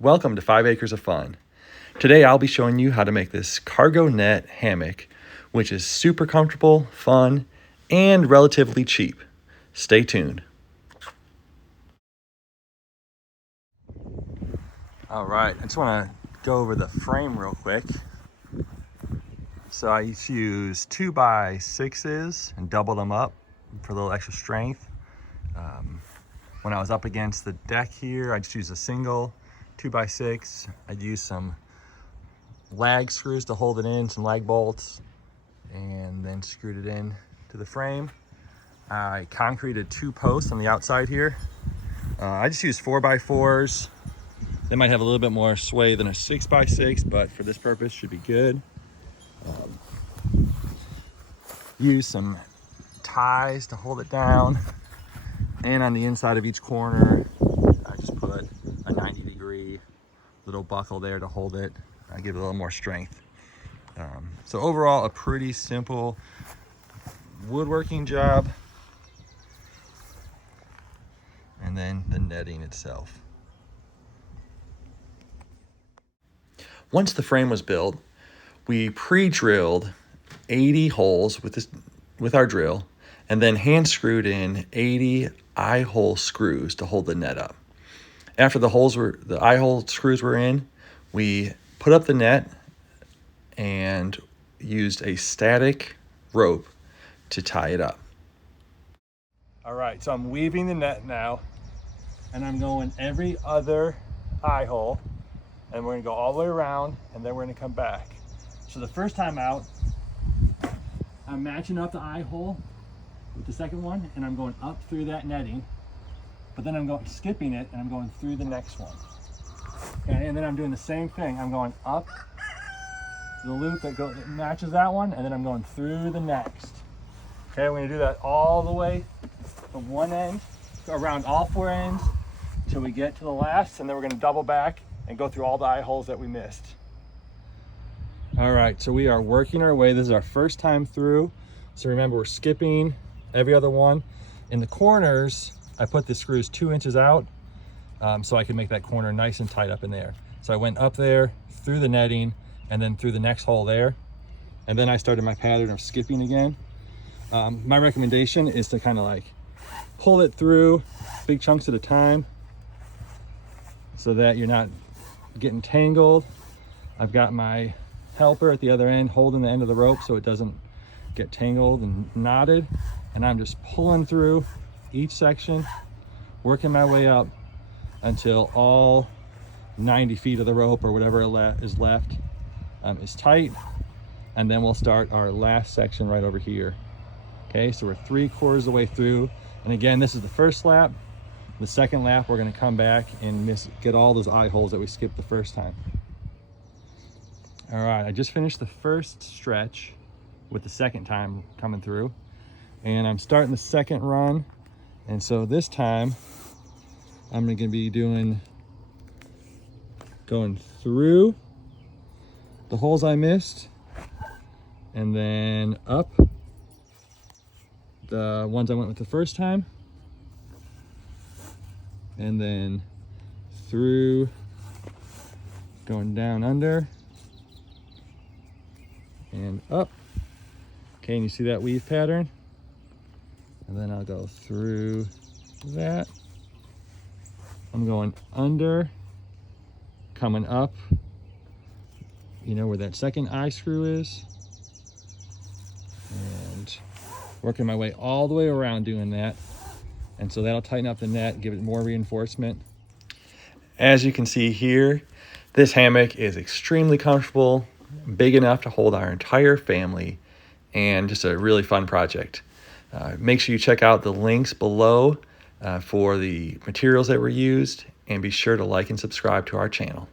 Welcome to 5 Acres of Fun. Today I'll be showing you how to make this cargo net hammock, which is super comfortable, fun, and relatively cheap. Stay tuned. All right, I just want to go over the frame real quick. So I use 2x6s and double them up for a little extra strength. When I was up against the deck here, I just used a single 2x6. I'd use some lag screws to hold it in, some lag bolts, and then screwed it in to the frame. I concreted 2 posts on the outside here. I just used 4x4s. They might have a little bit more sway than a 6x6, but for this purpose should be good. Use some ties to hold it down. And on the inside of each corner, I just put a 90-degree little buckle there to hold it. I give it a little more strength. So overall, a pretty simple woodworking job. And then the netting itself. Once the frame was built, we pre-drilled 80 holes with our drill, and then hand screwed in 80 eye hole screws to hold the net up. After the eye hole screws were in, we put up the net and used a static rope to tie it up. All right, so I'm weaving the net now, and I'm going every other eye hole, and we're gonna go all the way around, and then we're gonna come back. So the first time out, I'm matching up the eye hole with the second one, and I'm going up through that netting, but then I'm skipping it, and I'm going through the next one. Okay, and then I'm doing the same thing. I'm going up the loop that matches that one, and then I'm going through the next. Okay, we're gonna do that all the way from one end, around all 4 ends, till we get to the last, and then we're gonna double back and go through all the eye holes that we missed. All right, so we are working our way. This is our first time through. So remember, we're skipping every other one. In the corners, I put the screws 2 inches out so I could make that corner nice and tight up in there. So I went up there, through the netting, and then through the next hole there. And then I started my pattern of skipping again. My recommendation is to kind of like pull it through big chunks at a time so that you're not getting tangled. I've got my helper at the other end holding the end of the rope so it doesn't get tangled and knotted, and I'm just pulling through each section, working my way up until all 90 feet of the rope or whatever is left is tight, and then we'll start our last section right over here. Okay, so we're 3/4 of the way through, and again, this is the first lap. The second lap, we're going to come back and get all those eye holes that we skipped the first time. All right, I just finished the first stretch with the second time coming through, and I'm starting the second run. And so this time I'm going to be going through the holes I missed, and then up the ones I went with the first time, and then through, going down under and up. Okay, and you see that weave pattern? And then I'll go through that. I'm going under, coming up, you know where that second eye screw is, and working my way all the way around doing that. And so that'll tighten up the net, give it more reinforcement. As you can see here, this hammock is extremely comfortable, big enough to hold our entire family, and just a really fun project. Make sure you check out the links below for the materials that were used, and be sure to like and subscribe to our channel.